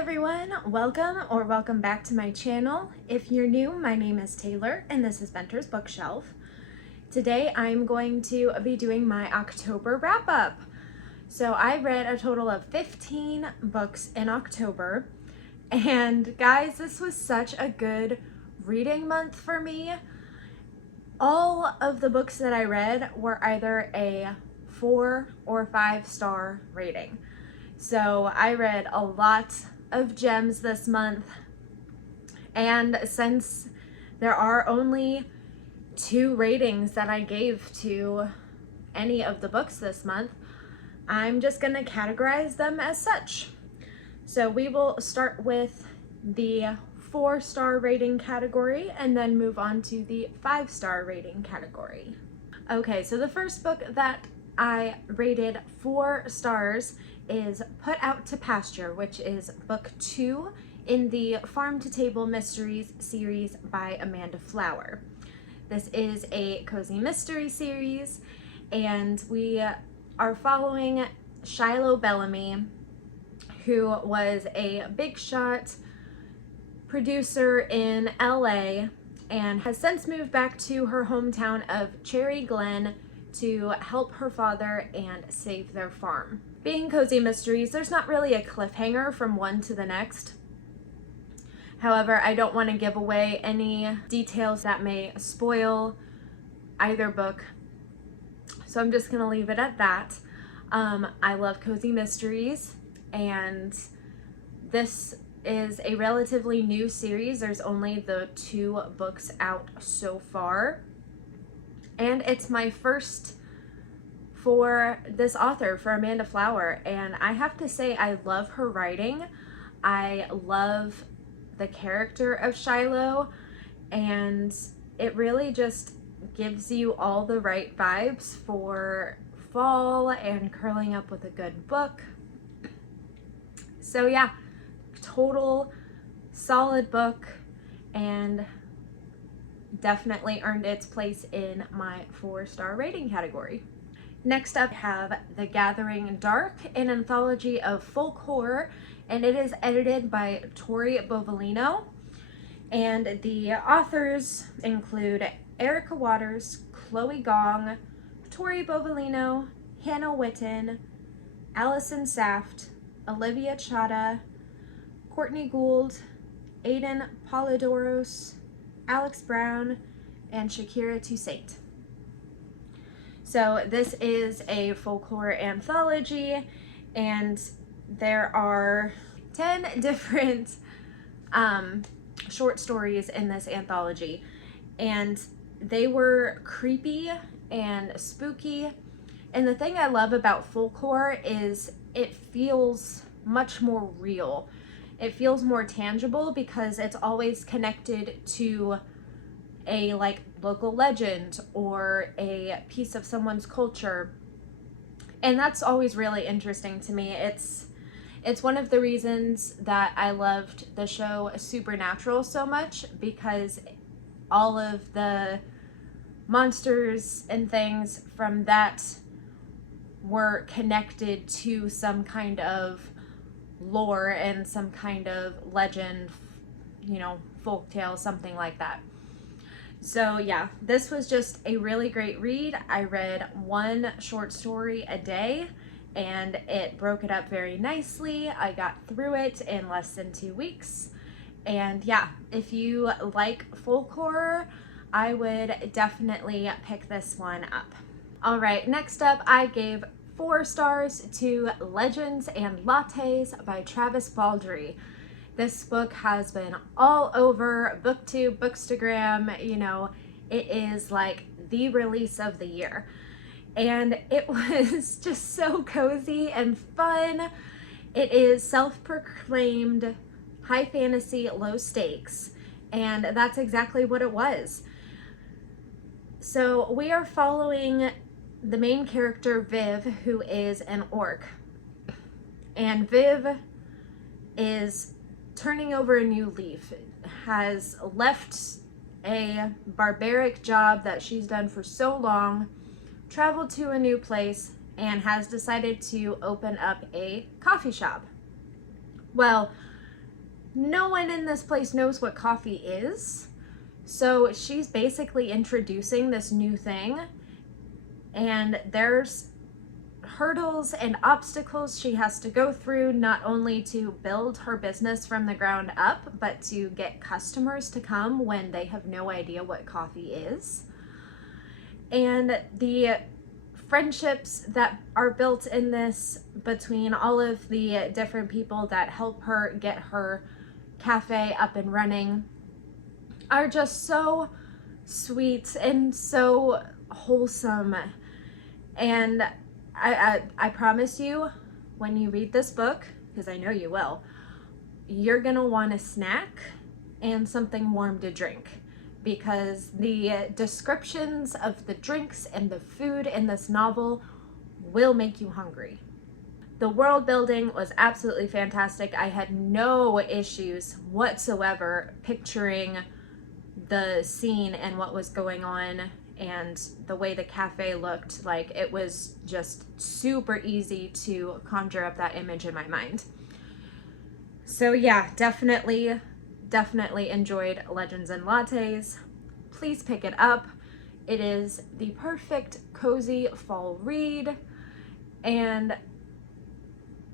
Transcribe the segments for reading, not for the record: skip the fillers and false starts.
everyone, welcome back to my channel. If you're new, my name is Taylor and this is Venter's Bookshelf. Today I'm going to be doing my October wrap-up. So I read a total of 15 books in October, and guys, this was such a good reading month for me. All of the books that I read were either a 4 or 5 star rating. So I read a lot of gems this month, and since there are only 2 ratings that I gave to any of the books this month, I'm just going to categorize them as such. So we will start with the 4-star rating category and then move on to the 5-star rating category. Okay, so the first book that I rated 4 stars is Put Out to Pasture, which is book 2 in the Farm to Table Mysteries series by Amanda Flower. This is a cozy mystery series, and we are following Shiloh Bellamy, who was a big shot producer in LA and has since moved back to her hometown of Cherry Glen to help her father and save their farm. Being cozy mysteries, there's not really a cliffhanger from one to the next. However, I don't want to give away any details that may spoil either book, so I'm just going to leave it at that. I love cozy mysteries, and this is a relatively new series. There's only the 2 books out so far, and it's my first for this author, for Amanda Flower, and I have to say I love her writing. I love the character of Shiloh, and it really just gives you all the right vibes for fall and curling up with a good book. So yeah, total solid book, and definitely earned its place in my 4-star rating category. Next up, I have The Gathering Dark, an anthology of folk horror, and it is edited by Tori Bovalino. And the authors include Erica Waters, Chloe Gong, Tori Bovalino, Hannah Witten, Allison Saft, Olivia Chada, Courtney Gould, Aidan Polidoros, Alex Brown, and Shakira Toussaint. So this is a folklore anthology, and there are 10 different short stories in this anthology, and they were creepy and spooky. And the thing I love about folklore is it feels much more real. It feels more tangible because it's always connected to a local legend or a piece of someone's culture, and that's always really interesting to me. It's one of the reasons that I loved the show Supernatural so much, because all of the monsters and things from that were connected to some kind of lore and some kind of legend, folktale, something like that. So yeah, this was just a really great read. I read 1 short story a day, and it broke it up very nicely. I got through it in less than 2 weeks. And yeah, if you like folk horror, I would definitely pick this one up. All right, next up, I gave 4 stars to Legends and Lattes by Travis Baldree. This book has been all over BookTube, Bookstagram, it is like the release of the year. And it was just so cozy and fun. It is self-proclaimed high fantasy, low stakes, and that's exactly what it was. So we are following the main character, Viv, who is an orc. And Viv is turning over a new leaf, has left a barbaric job that she's done for so long, traveled to a new place, and has decided to open up a coffee shop. Well, no one in this place knows what coffee is. So she's basically introducing this new thing, and there's hurdles and obstacles she has to go through, not only to build her business from the ground up, but to get customers to come when they have no idea what coffee is. And the friendships that are built in this between all of the different people that help her get her cafe up and running are just so sweet and so wholesome. And I promise you, when you read this book, because I know you will, you're gonna want a snack and something warm to drink, because the descriptions of the drinks and the food in this novel will make you hungry. The world building was absolutely fantastic. I had no issues whatsoever picturing the scene and what was going on and the way the cafe looked. Like, it was just super easy to conjure up that image in my mind. So yeah, definitely enjoyed Legends and Lattes. Please pick it up. It is the perfect cozy fall read, and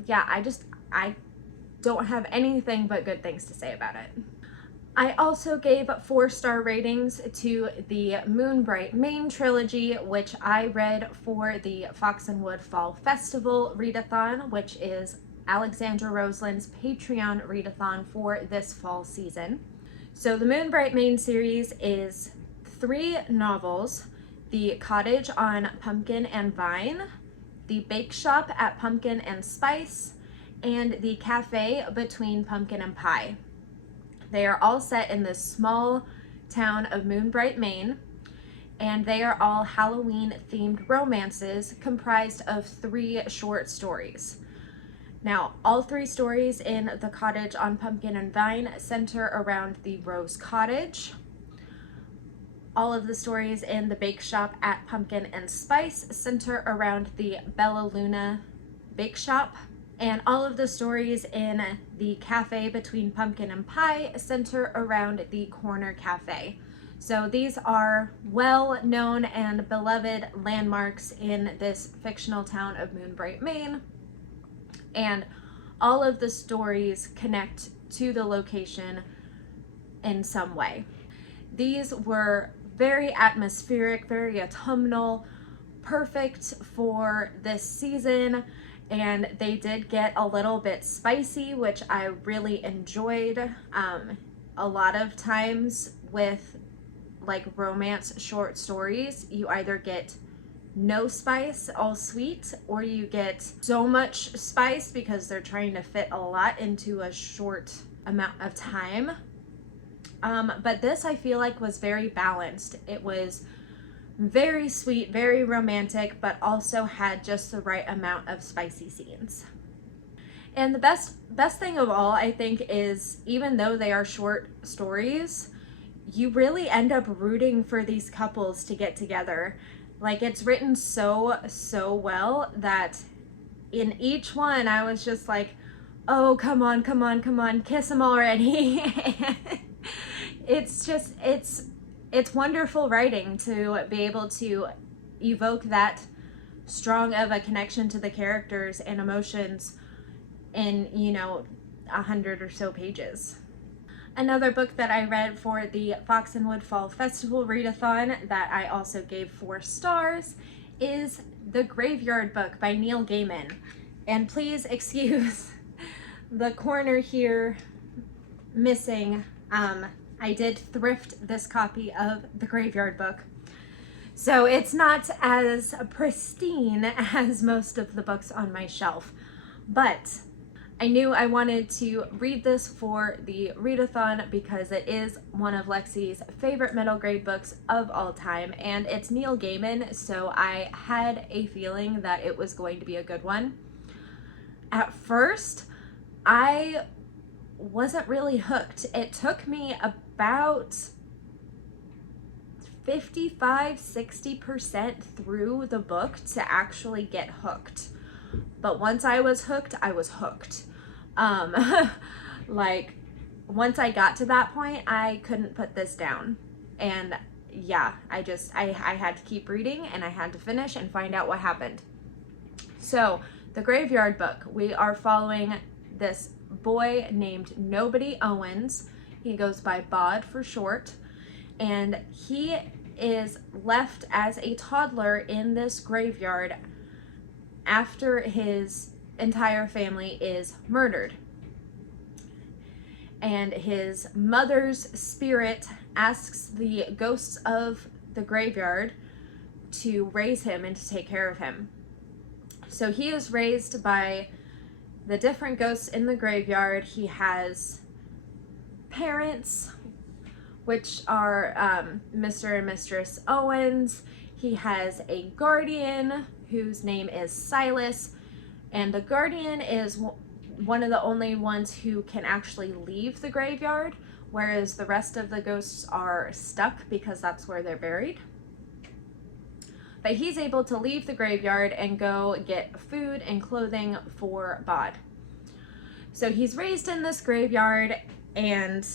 yeah, I don't have anything but good things to say about it. I also gave 4-star ratings to the Moonbright main trilogy, which I read for the Foxenwood Fall Festival readathon, which is Alexandra Roseland's Patreon readathon for this fall season. So the Moonbright main series is 3 novels: The Cottage on Pumpkin and Vine, The Bake Shop at Pumpkin and Spice, and The Cafe Between Pumpkin and Pie. They are all set in this small town of Moonbright, Maine, and they are all Halloween-themed romances comprised of 3 short stories. Now, all 3 stories in The Cottage on Pumpkin and Vine center around the Rose Cottage. All of the stories in The Bake Shop at Pumpkin and Spice center around the Bella Luna Bake Shop. And all of the stories in The Cafe Between Pumpkin and Pie center around the Corner Cafe. So these are well-known and beloved landmarks in this fictional town of Moonbright, Maine. And all of the stories connect to the location in some way. These were very atmospheric, very autumnal, perfect for this season. And they did get a little bit spicy, which I really enjoyed. A lot of times with like romance short stories, you either get no spice, all sweet, or you get so much spice because they're trying to fit a lot into a short amount of time. But this, I feel like, was very balanced. It was very sweet, very romantic, but also had just the right amount of spicy scenes. And the best thing of all, I think, is even though they are short stories, you really end up rooting for these couples to get together. Like, it's written so well that in each one I was just like, oh, come on, kiss him already. It's wonderful writing to be able to evoke that strong of a connection to the characters and emotions in, 100 or so pages. Another book that I read for the Foxenwood Fall Festival readathon that I also gave 4 stars is The Graveyard Book by Neil Gaiman. And please excuse the corner here missing. I did thrift this copy of The Graveyard Book, so it's not as pristine as most of the books on my shelf, but I knew I wanted to read this for the readathon because it is one of Lexi's favorite middle grade books of all time, and it's Neil Gaiman, so I had a feeling that it was going to be a good one. At first, I wasn't really hooked. It took me about 55-60% through the book to actually get hooked. But once I was hooked, I was hooked. Like, once I got to that point, I couldn't put this down. And yeah, I had to keep reading, and I had to finish and find out what happened. So the Graveyard Book, we are following this boy named Nobody Owens. He goes by Bod for short, and he is left as a toddler in this graveyard after his entire family is murdered. And his mother's spirit asks the ghosts of the graveyard to raise him and to take care of him. So he is raised by the different ghosts in the graveyard. He has parents, which are Mr. and Mistress Owens. He has a guardian whose name is Silas, and the guardian is one of the only ones who can actually leave the graveyard, whereas the rest of the ghosts are stuck because that's where they're buried. But he's able to leave the graveyard and go get food and clothing for Bod. So he's raised in this graveyard, and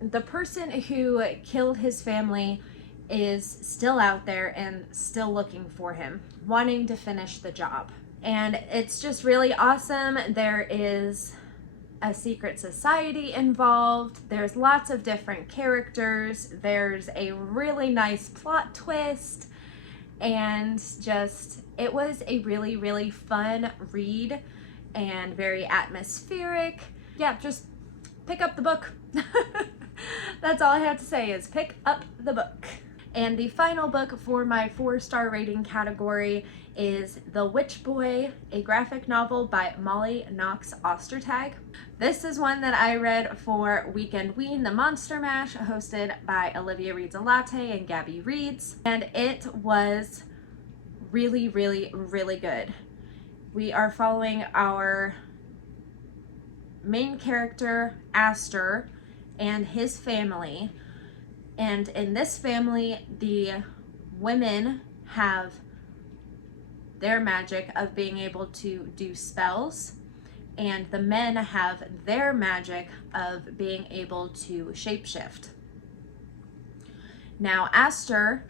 the person who killed his family is still out there and still looking for him, wanting to finish the job. And it's just really awesome. There is a secret society involved. There's lots of different characters. There's a really nice plot twist. And just, it was a really, really fun read and very atmospheric. Yeah, just pick up the book. That's all I have to say is pick up the book. And the final book for my 4-star rating category is The Witch Boy, a graphic novel by Molly Knox Ostertag. This is one that I read for Weekendween, the Monster Mash, hosted by Olivia Reads a Latte and Gabby Reads. And it was really, really, really good. We are following our main character, Pasture, and his family. And in this family, the women have their magic of being able to do spells, and the men have their magic of being able to shapeshift. Now, Pasture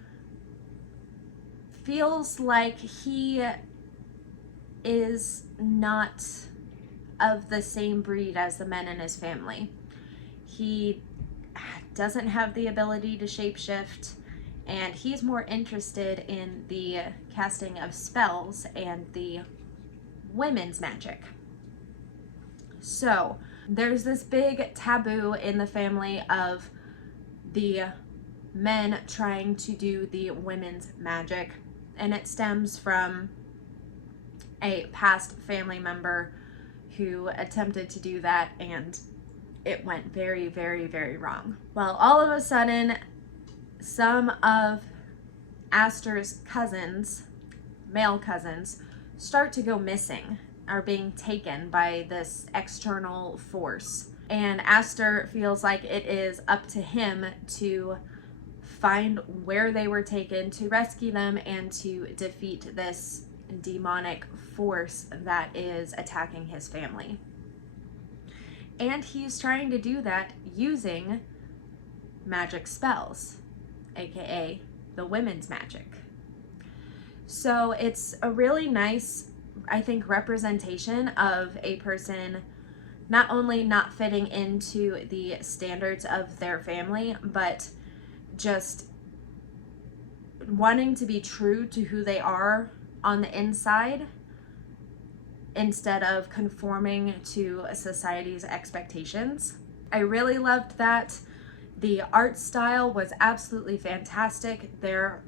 feels like he is not of the same breed as the men in his family. He doesn't have the ability to shapeshift, and he's more interested in the casting of spells and the women's magic. So there's this big taboo in the family of the men trying to do the women's magic, and it stems from a past family member who attempted to do that, and it went very, very, very wrong. Well, all of a sudden, some of Pasture's cousins, male cousins, start to go missing, are being taken by this external force. And Pasture feels like it is up to him to find where they were taken, to rescue them, and to defeat this demonic force that is attacking his family. And he's trying to do that using magic spells, aka the women's magic. So it's a really nice, I think, representation of a person not only not fitting into the standards of their family, but just wanting to be true to who they are on the inside instead of conforming to society's expectations. I really loved that. The art style was absolutely fantastic. There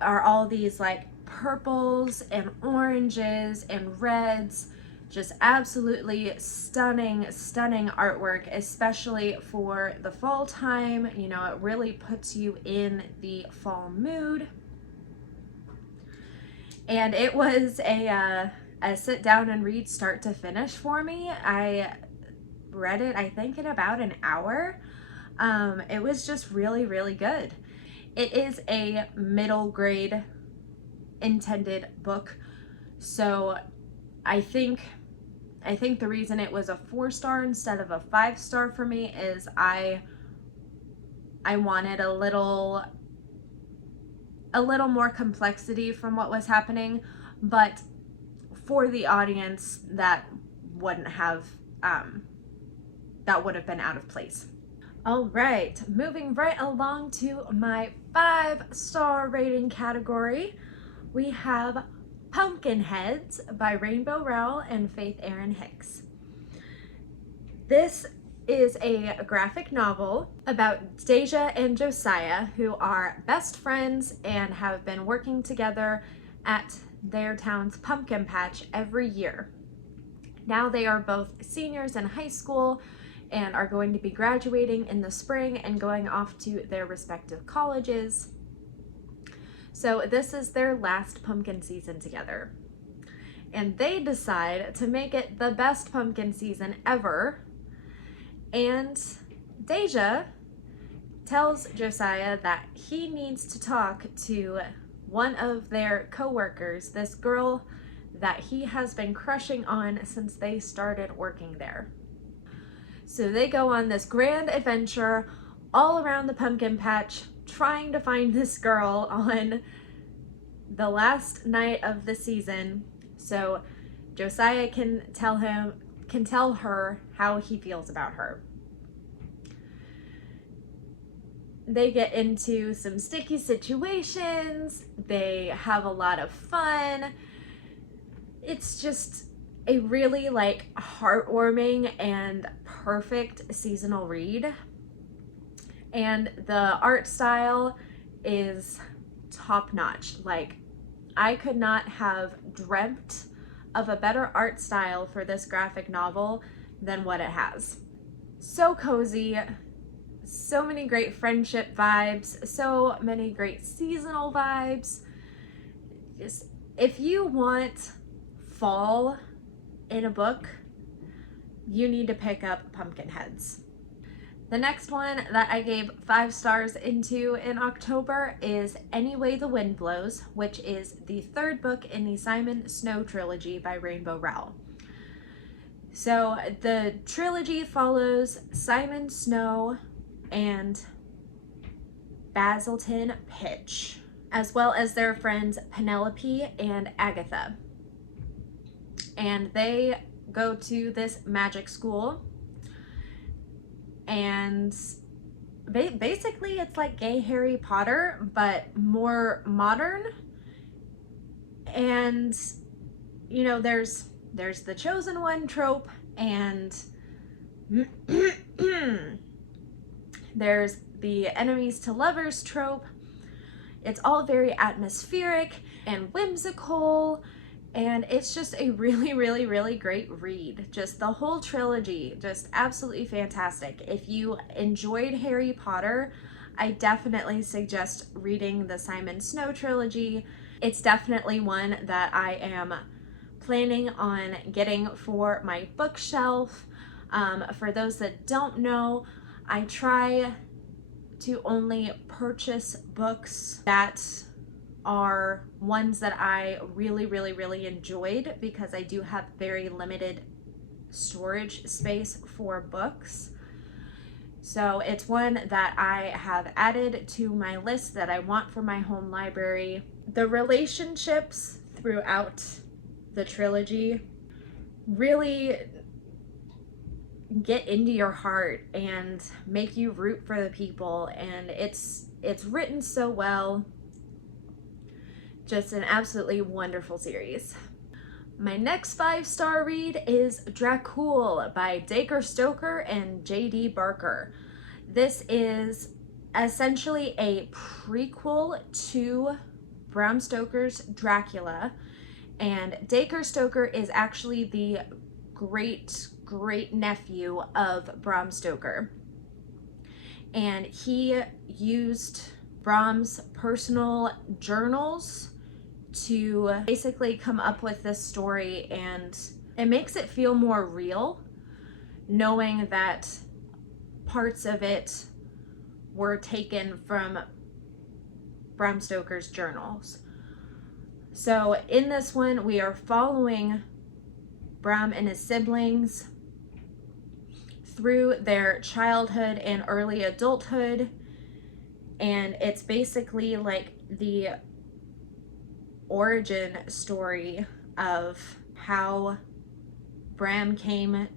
are all these like purples and oranges and reds, just absolutely stunning, stunning artwork, especially for the fall time. You know, it really puts you in the fall mood. And it was a sit down and read start to finish for me. I read it, I think, in about an hour. It was just really, really good. It is a middle grade intended book, so I think I think the reason it was a 4-star instead of a 5-star for me is I wanted a little more complexity from what was happening, but for the audience that wouldn't have that would have been out of place. All right, moving right along to my 5-star rating category, we have Pumpkinheads by Rainbow Rowell and Faith Erin Hicks. This is a graphic novel about Deja and Josiah, who are best friends and have been working together at their town's pumpkin patch every year. Now they are both seniors in high school and are going to be graduating in the spring and going off to their respective colleges. So this is their last pumpkin season together. And they decide to make it the best pumpkin season ever. And Deja tells Josiah that he needs to talk to one of their co-workers, this girl that he has been crushing on since they started working there. So they go on this grand adventure all around the pumpkin patch, trying to find this girl on the last night of the season, so Josiah can tell her how he feels about her. They get into some sticky situations, they have a lot of fun. It's just a really heartwarming and perfect seasonal read. And the art style is top notch. I could not have dreamt of a better art style for this graphic novel than what it has. So cozy, so many great friendship vibes, so many great seasonal vibes. Just, if you want fall in a book, you need to pick up Pumpkinheads. The next one that I gave 5 stars into in October is Any Way the Wind Blows, which is the 3rd book in the Simon Snow trilogy by Rainbow Rowell. So the trilogy follows Simon Snow and Basilton Pitch, as well as their friends Penelope and Agatha. And they go to this magic school, and basically it's like gay Harry Potter, but more modern. And you know, there's the chosen one trope, and there's the enemies to lovers trope. It's all very atmospheric and whimsical, and it's just a really, really, really great read. Just the whole trilogy, just absolutely fantastic. If you enjoyed Harry Potter, I definitely suggest reading the Simon Snow trilogy. It's definitely one that I am planning on getting for my bookshelf. For those that don't know, I try to only purchase books that are ones that I really, really, really enjoyed, because I do have very limited storage space for books. So it's one that I have added to my list that I want for my home library. The relationships throughout the trilogy really get into your heart and make you root for the people, and it's written so well. Just an absolutely wonderful series. My next 5-star read is Dracula by Dacre Stoker and J.D. Barker. This is essentially a prequel to Bram Stoker's Dracula, and Dacre Stoker is actually the great nephew of Bram Stoker, and he used Bram's personal journals to basically come up with this story, and it makes it feel more real knowing that parts of it were taken from Bram Stoker's journals. So in this one, we are following Bram and his siblings through their childhood and early adulthood. And it's basically like the origin story of how Bram came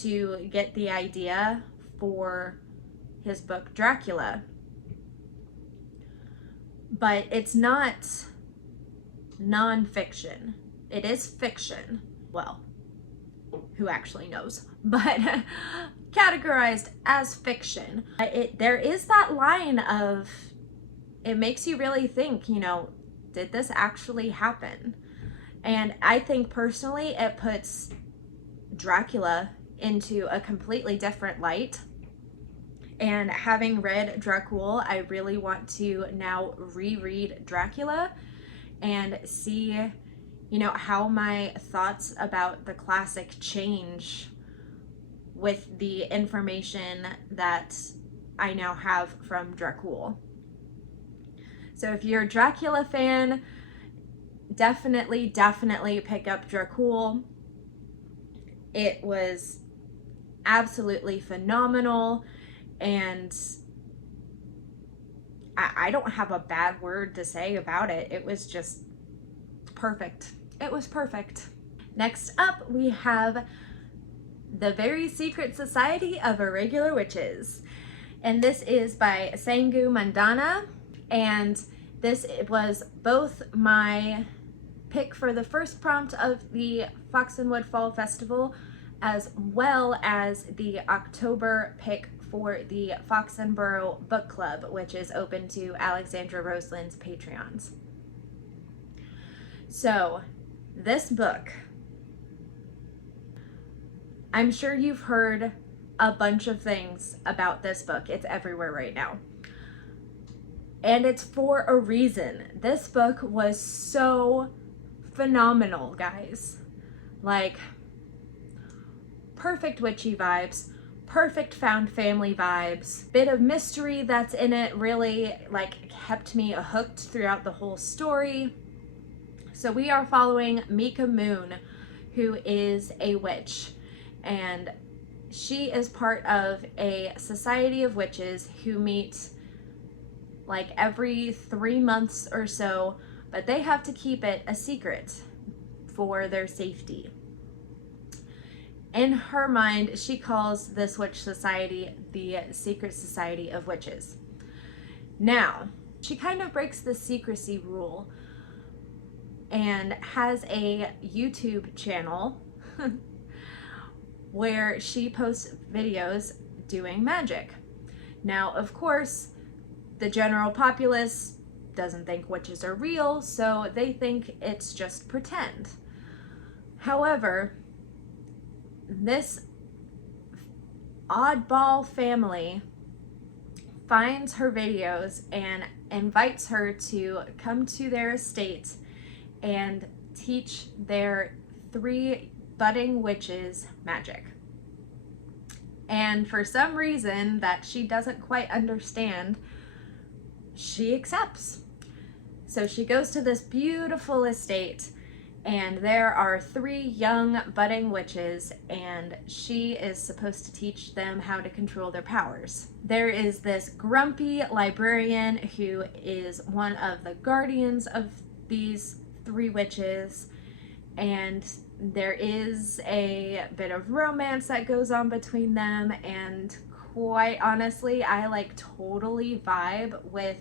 to get the idea for his book Dracula. But it's not non-fiction. It is fiction. Well, who actually knows? But categorized as fiction. There is that line of, it makes you really think, you know, did this actually happen? And I think personally it puts Dracula into a completely different light. And having read Dracula, I really want to now reread Dracula and see, you know, how my thoughts about the classic change with the information that I now have from Dracula. So if you're a Dracula fan, definitely pick up Dracula. It was absolutely phenomenal, and I don't have a bad word to say about it. It was just perfect. It was perfect. Next up, we have The Very Secret Society of Irregular Witches. And this is by Sangu Mandana. And this was both my pick for the first prompt of the Foxenwood Fall Festival, as well as the October pick for the Fox Burrow Book Club, which is open to Alexandra Roseland's Patreons. So, this book, I'm sure you've heard a bunch of things about this book. It's everywhere right now. And it's for a reason. This book was so phenomenal, guys. Like, perfect witchy vibes, perfect found family vibes, bit of mystery that's in it really like kept me hooked throughout the whole story. So we are following Mika Moon, who is a witch, and she is part of a society of witches who meet like every 3 months or so, but they have to keep it a secret for their safety. In her mind, she calls this witch society the Secret Society of Witches. Now, she kind of breaks the secrecy rule and has a YouTube channel where she posts videos doing magic. Now, of course, the general populace doesn't think witches are real, so they think it's just pretend. However, this oddball family finds her videos and invites her to come to their estate and teach their 3 budding witches magic. And for some reason that she doesn't quite understand, she accepts. So she goes to this beautiful estate, and there are 3 young budding witches, and she is supposed to teach them how to control their powers. There is this grumpy librarian who is one of the guardians of these 3 witches, and there is a bit of romance that goes on between them, and quite honestly, I like totally vibe with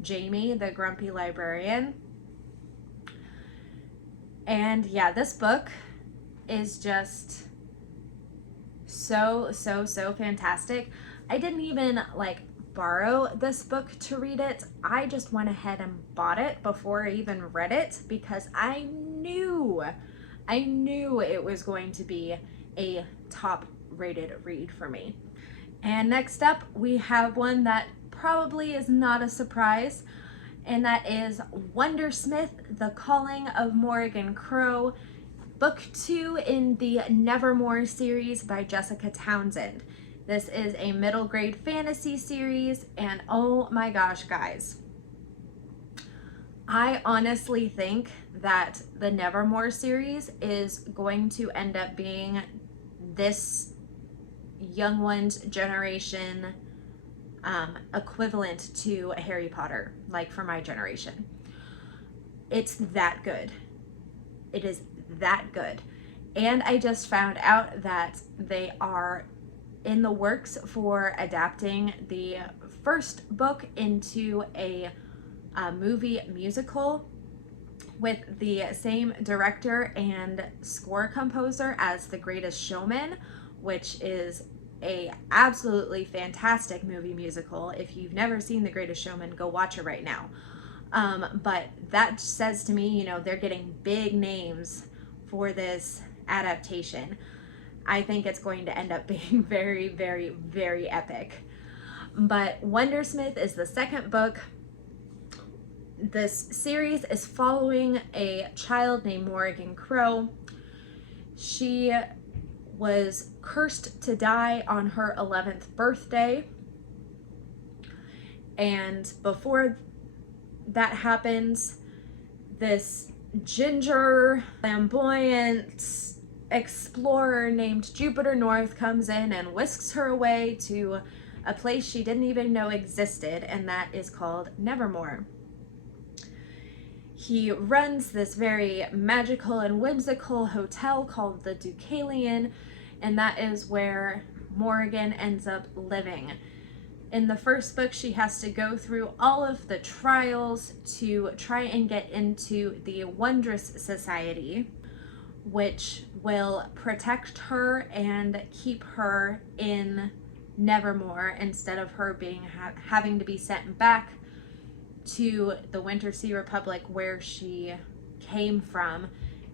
Jamie, the grumpy librarian. And yeah, this book is just so fantastic. I didn't even like borrow this book to read it. I just went ahead and bought it before I even read it because I knew it was going to be a top rated read for me. And next up, we have one that probably is not a surprise, and that is Wondersmith, The Calling of Morrigan Crow, book 2 in the Nevermore series by Jessica Townsend. This is a middle grade fantasy series, and oh my gosh, guys, I honestly think that the Nevermore series is going to end up being this young one's generation equivalent to Harry Potter, like for my generation. It's that good. It is that good. And I just found out that they are in the works for adapting the first book into a movie musical with the same director and score composer as The Greatest Showman, which is a absolutely fantastic movie musical. If you've never seen The Greatest Showman, go watch it right now. But that says to me, you know, they're getting big names for this adaptation. I think it's going to end up being very, very, very epic. But Wondersmith is the second book. This series is following a child named Morrigan Crow. She was cursed to die on her 11th birthday. And before that happens, this ginger, flamboyant explorer named Jupiter North comes in and whisks her away to a place she didn't even know existed, and that is called Nevermore. He runs this very magical and whimsical hotel called the Deucalion, and that is where Morrigan ends up living. In the first book, she has to go through all of the trials to try and get into the Wondrous Society, which will protect her and keep her in Nevermore instead of her being having to be sent back to the Wintersea Republic where she came from,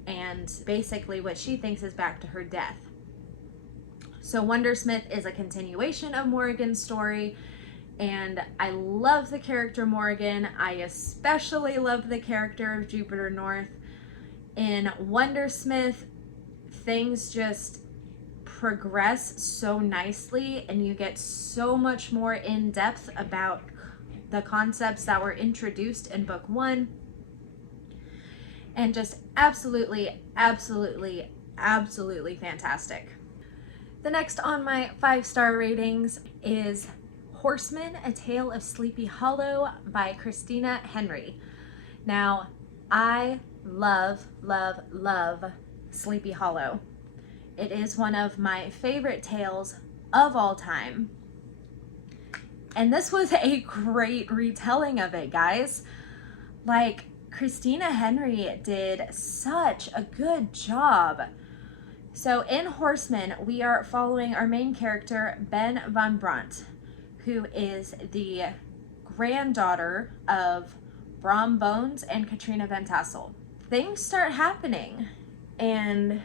and basically what she thinks is back to her death. So Wondersmith is a continuation of Morrigan's story, and I love the character Morrigan. I especially love the character of Jupiter North. In Wondersmith, things just progress so nicely, and you get so much more in depth about the concepts that were introduced in book 1, and just absolutely fantastic. The next on my 5-star ratings is Horsemen, A Tale of Sleepy Hollow by Christina Henry. Now, I love Sleepy Hollow. It is one of my favorite tales of all time. And this was a great retelling of it, guys. Like, Christina Henry did such a good job. So in Horsemen, we are following our main character, Ben von Brandt, who is the granddaughter of Brom Bones and Katrina Van Tassel. Things start happening, and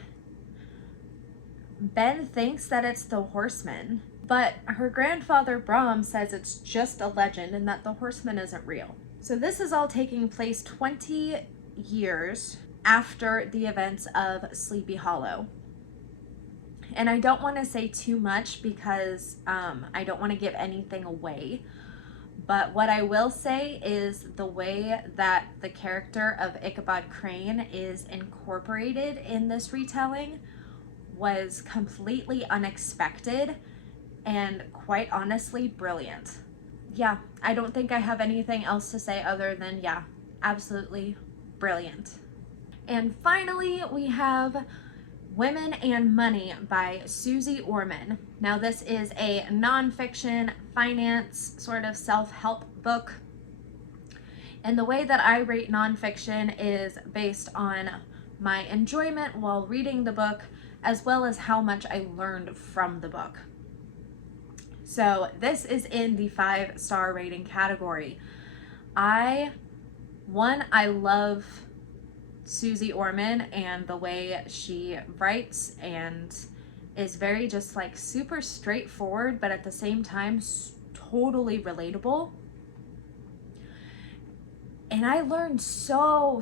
Ben thinks that it's the Horsemen, but her grandfather Brom says it's just a legend and that the Horseman isn't real. So this is all taking place 20 years after the events of Sleepy Hollow. And I don't want to say too much because I don't want to give anything away. But what I will say is the way that the character of Ichabod Crane is incorporated in this retelling was completely unexpected and quite honestly brilliant. Yeah, I don't think I have anything else to say other than, yeah, absolutely brilliant. And finally, we have Women and Money by Susie Orman. Now, this is a nonfiction finance sort of self-help book. And the way that I rate nonfiction is based on my enjoyment while reading the book, as well as how much I learned from the book. So this is in the 5-star rating category. I love Susie Orman and the way she writes and is very just like super straightforward, but at the same time totally relatable. And I learned so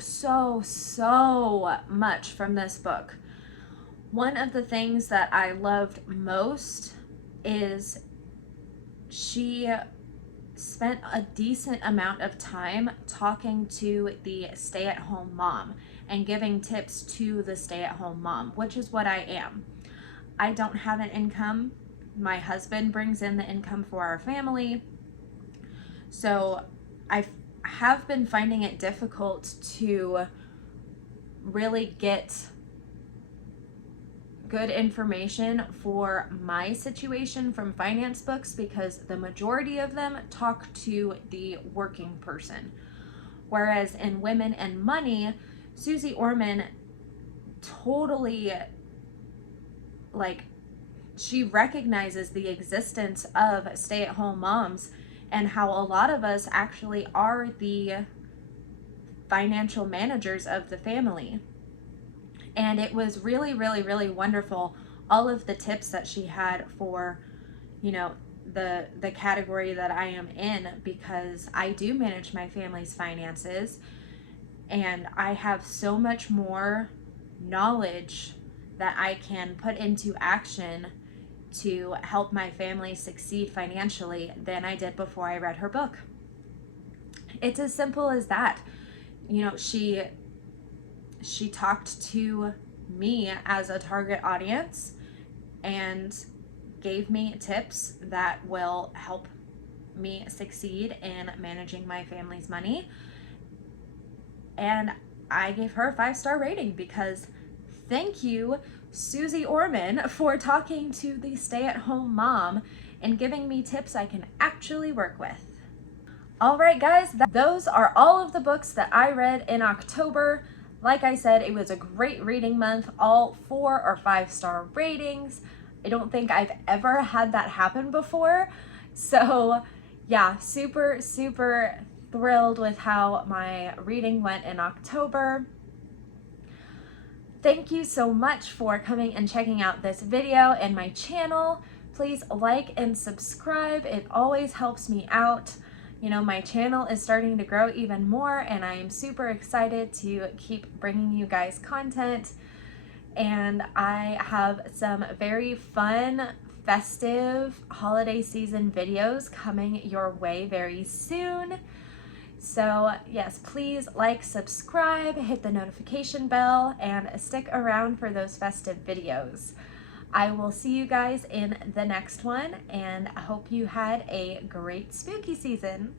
much from this book. One of the things that I loved most is she spent a decent amount of time talking to the stay-at-home mom. and giving tips to the stay-at-home mom, which is what I am. I don't have an income. My husband brings in the income for our family. So I have been finding it difficult to really get good information for my situation from finance books, because the majority of them talk to the working person. Whereas in Women and Money, Susie Orman totally, like, she recognizes the existence of stay-at-home moms and how a lot of us actually are the financial managers of the family. And it was really, really, really wonderful, all of the tips that she had for, you know, the category that I am in, because I do manage my family's finances and I have so much more knowledge that I can put into action to help my family succeed financially than I did before I read her book. It's as simple as that. You know, she talked to me as a target audience and gave me tips that will help me succeed in managing my family's money. And I gave her a 5-star rating because thank you, Susie Orman, for talking to the stay-at-home mom and giving me tips I can actually work with. All right, guys, those are all of the books that I read in October. Like I said, it was a great reading month, all 4 or 5-star ratings. I don't think I've ever had that happen before. So yeah, super, super thrilled with how my reading went in October. Thank you so much for coming and checking out this video and my channel. Please like and subscribe. It always helps me out. You know, my channel is starting to grow even more and I am super excited to keep bringing you guys content. And I have some very fun, festive holiday season videos coming your way very soon. So yes, please like, subscribe, hit the notification bell, and stick around for those festive videos. I will see you guys in the next one, and I hope you had a great spooky season.